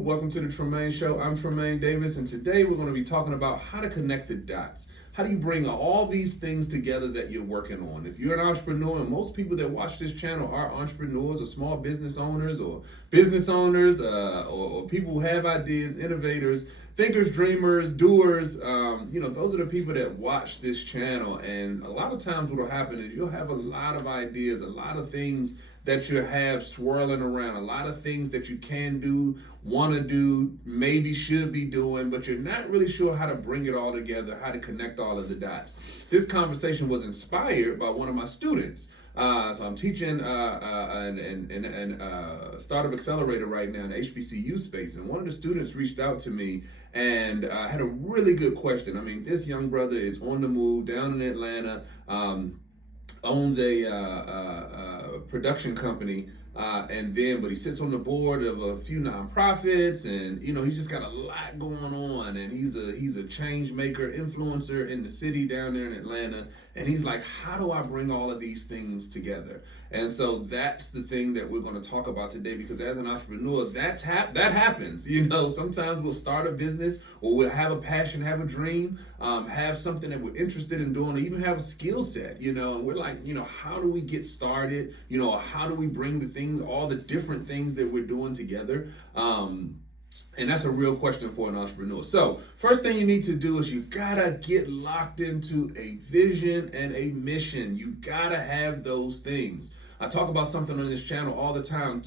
Welcome to the Tremain Show. I'm Tremain Davis, and today we're going to be talking about how to connect the dots. How do you bring all these things together that you're working on? If you're an entrepreneur, and most people that watch this channel are entrepreneurs or small business owners or people who have ideas, innovators, thinkers, dreamers, doers, those are the people that watch this channel. And a lot of times what will happen is you'll have a lot of ideas, a lot of things that you have swirling around, a lot of things that you can do, want to do, maybe should be doing, but you're not really sure how to bring it all together, how to connect all of the dots. This conversation was inspired by one of my students. So I'm teaching an startup accelerator right now in the HBCU space, and one of the students reached out to me and had a really good question. I mean, this young brother is on the move down in Atlanta, owns a production company, but he sits on the board of a few nonprofits, and he's just got a lot going on, and he's a change maker, influencer in the city down there in Atlanta, and he's like, how do I bring all of these things together? And so that's the thing that we're going to talk about today, because as an entrepreneur, that happens. Sometimes we'll start a business, or we'll have a passion, have a dream, have something that we're interested in doing, or even have a skill set, and we're like, how do we get started? How do we bring the things, all the different things that we're doing together? And that's a real question for an entrepreneur. So first thing you need to do is you gotta get locked into a vision and a mission. You gotta have those things. I talk about something on this channel all the time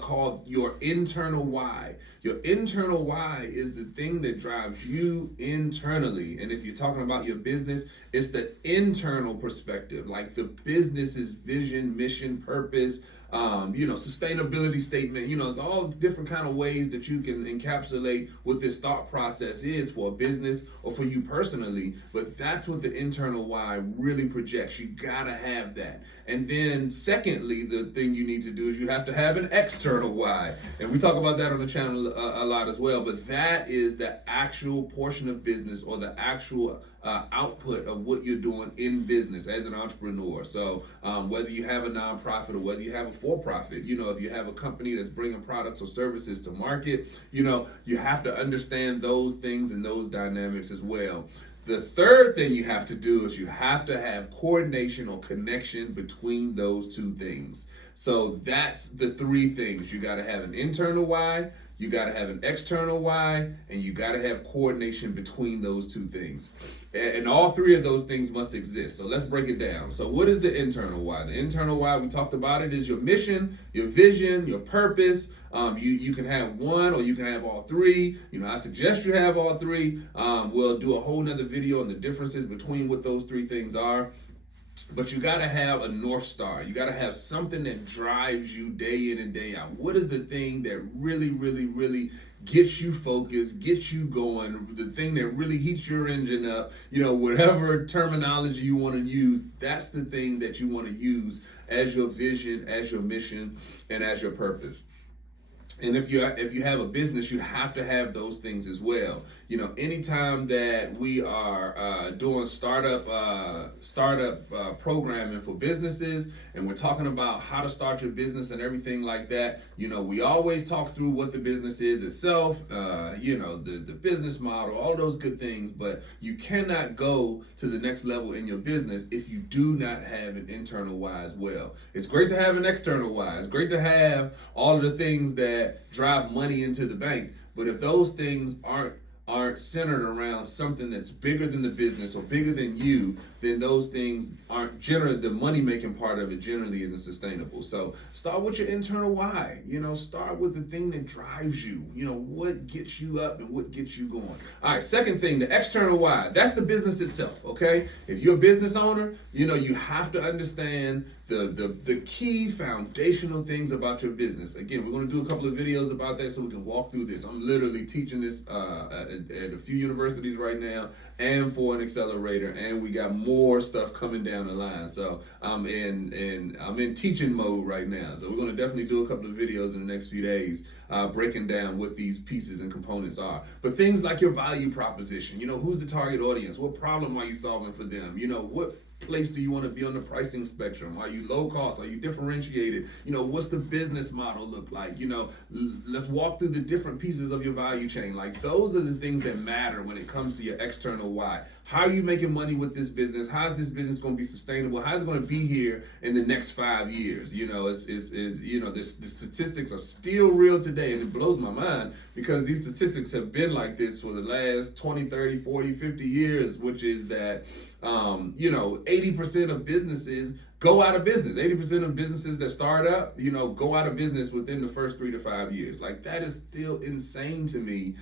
called your internal why. Your internal why is the thing that drives you internally. And if you're talking about your business, it's the internal perspective, like the business's vision, mission, purpose, sustainability statement. It's all different kind of ways that you can encapsulate what this thought process is for a business or for you personally. But that's what the internal why really projects. You gotta have that. And then secondly, the thing you need to do is you have to have an external why. And we talk about that on the channel a lot as well. But that is the actual portion of business, or the actual output of what you're doing in business as an entrepreneur. So whether you have a nonprofit or whether you have a for-profit, if you have a company that's bringing products or services to market, you have to understand those things and those dynamics as well. The third thing you have to do is you have to have coordination or connection between those two things. So that's the three things. You got to have an internal why, you got to have an external why, and you got to have coordination between those two things. And all three of those things must exist. So let's break it down. So what is the internal why? The internal why, we talked about it, is your mission, your vision, your purpose. You can have one, or you can have all three. I suggest you have all three. We'll do a whole nother video on the differences between what those three things are. But you got to have a North Star. You got to have something that drives you day in and day out. What is the thing that really, really, really gets you focused, gets you going, the thing that really heats your engine up, whatever terminology you want to use, that's the thing that you want to use as your vision, as your mission, and as your purpose. And if you have a business, you have to have those things as well. Anytime that we are doing startup programming for businesses, and we're talking about how to start your business and everything like that, we always talk through what the business is itself, the business model, all those good things. But you cannot go to the next level in your business if you do not have an internal why as well. It's great to have an external why. It's great to have all of the things that drive money into the bank. But if those things aren't centered around something that's bigger than the business or bigger than you, then those things aren't generally, the money-making part of it generally isn't sustainable. So start with your internal why. Start with the thing that drives you. What gets you up and what gets you going. All right, second thing, the external why. That's the business itself, okay? If you're a business owner, you have to understand the key foundational things about your business. Again, we're going to do a couple of videos about that so we can walk through this. I'm literally teaching this at a few universities right now and for an accelerator, and we got more stuff coming down the line. So I'm in teaching mode right now. So we're going to definitely do a couple of videos in the next few days breaking down what these pieces and components are. But things like your value proposition, who's the target audience? What problem are you solving for them? What place do you want to be on the pricing spectrum? Are you low cost? Are you differentiated? What's the business model look like? Let's walk through the different pieces of your value chain. Like, those are the things that matter when it comes to your external why. How are you making money with this business? How's this business going to be sustainable? How's it going to be here in the next 5 years? The statistics are still real today, and it blows my mind because these statistics have been like this for the last 20, 30, 40, 50 years, which is that 80% of businesses go out of business. 80% of businesses that start up, go out of business within the first 3 to 5 years. Like, that is still insane to me,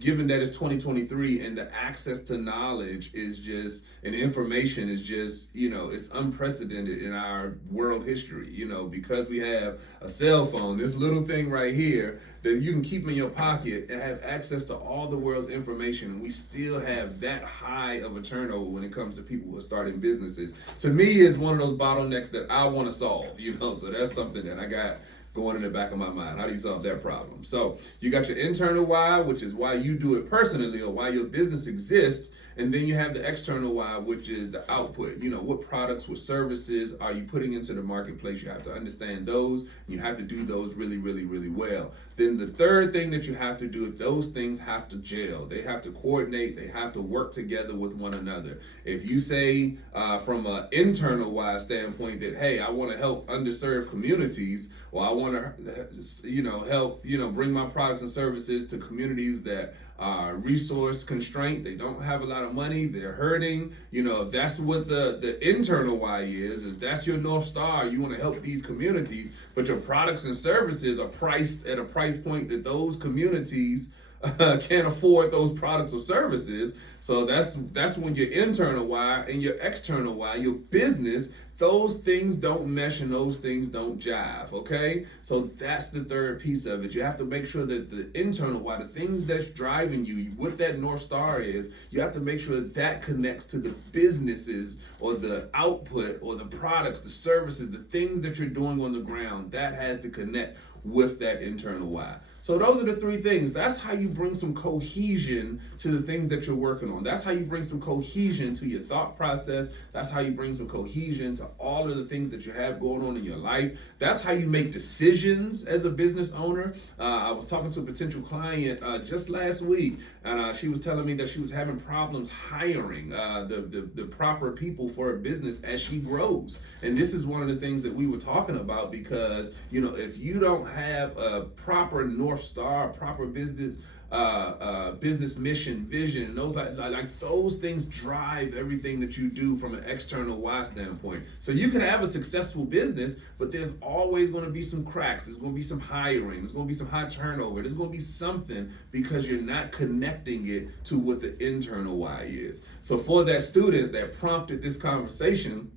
given that it's 2023 and the access to knowledge is just, and information is just, it's unprecedented in our world history, because we have a cell phone, this little thing right here that you can keep in your pocket and have access to all the world's information, and we still have that high of a turnover when it comes to people who are starting businesses. To me, is one of those bottlenecks that I want to solve, so that's something that I got going in the back of my mind. How do you solve that problem? So you got your internal why, which is why you do it personally or why your business exists. And then you have the external why, which is the output. What products, what services are you putting into the marketplace? You have to understand those. And you have to do those really, really, really well. Then the third thing that you have to do, those things have to gel. They have to coordinate. They have to work together with one another. If you say from an internal why standpoint that, hey, I want to help underserved communities, or I want to, help, bring my products and services to communities that are resource constraint, they don't have a lot of money, they're hurting, if that's what the internal why is that's your North Star, you want to help these communities, but your products and services are priced at a price point that those communities can't afford those products or services. So that's when your internal why and your external why, your business, those things don't mesh and those things don't jive, okay? So that's the third piece of it. You have to make sure that the internal why, the things that's driving you, what that North Star is, you have to make sure that connects to the businesses or the output or the products, the services, the things that you're doing on the ground. That has to connect with that internal why. So those are the three things. That's how you bring some cohesion to the things that you're working on. That's how you bring some cohesion to your thought process. That's how you bring some cohesion to all of the things that you have going on in your life. That's how you make decisions as a business owner. I was talking to a potential client just last week, and she was telling me that she was having problems hiring the proper people for a business as she grows. And this is one of the things that we were talking about because, if you don't have a proper North Star, proper business mission, vision, and those like those things drive everything that you do from an external why standpoint. So you can have a successful business, but there's always going to be some cracks. There's going to be some hiring. There's going to be some high turnover. There's going to be something because you're not connecting it to what the internal why is. So for that student that prompted this conversation,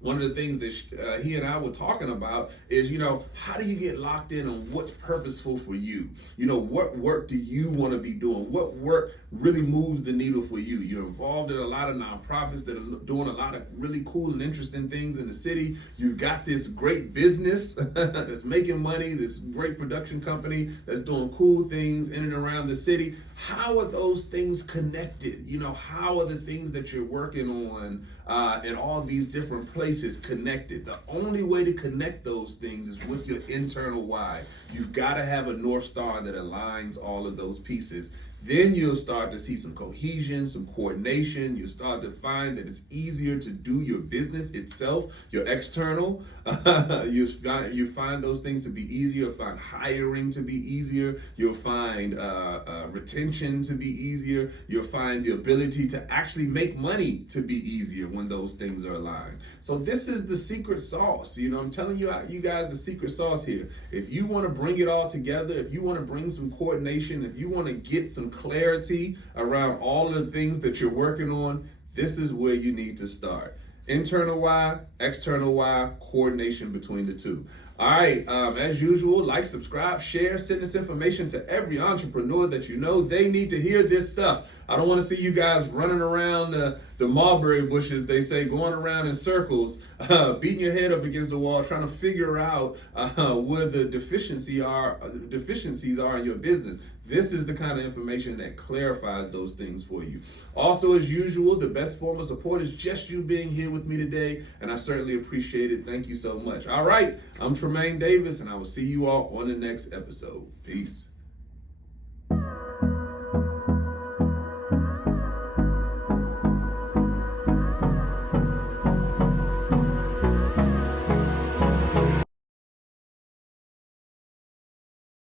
one of the things that he and I were talking about is, how do you get locked in on what's purposeful for you? What work do you want to be doing? What work really moves the needle for you? You're involved in a lot of nonprofits that are doing a lot of really cool and interesting things in the city. You've got this great business that's making money, this great production company that's doing cool things in and around the city. How are those things connected? How are the things that you're working on in all these different places connected? The only way to connect those things is with your internal why. You've got to have a North Star that aligns all of those pieces. Then you'll start to see some cohesion, some coordination. You'll start to find that it's easier to do your business itself, your external. You find those things to be easier. You'll find hiring to be easier. You'll find retention to be easier. You'll find the ability to actually make money to be easier when those things are aligned. So this is the secret sauce. I'm telling you guys the secret sauce here. If you want to bring it all together, if you want to bring some coordination, if you want to get some clarity around all of the things that you're working on, this is where you need to start. Internal why, external why, coordination between the two. All right, as usual, like, subscribe, share, send this information to every entrepreneur that you know. They need to hear this stuff. I don't want to see you guys running around the mulberry bushes, they say, going around in circles, beating your head up against the wall, trying to figure out where the deficiencies are in your business. This is the kind of information that clarifies those things for you. Also, as usual, the best form of support is just you being here with me today, and I certainly appreciate it. Thank you so much. All right, I'm Tremain Davis, and I will see you all on the next episode. Peace.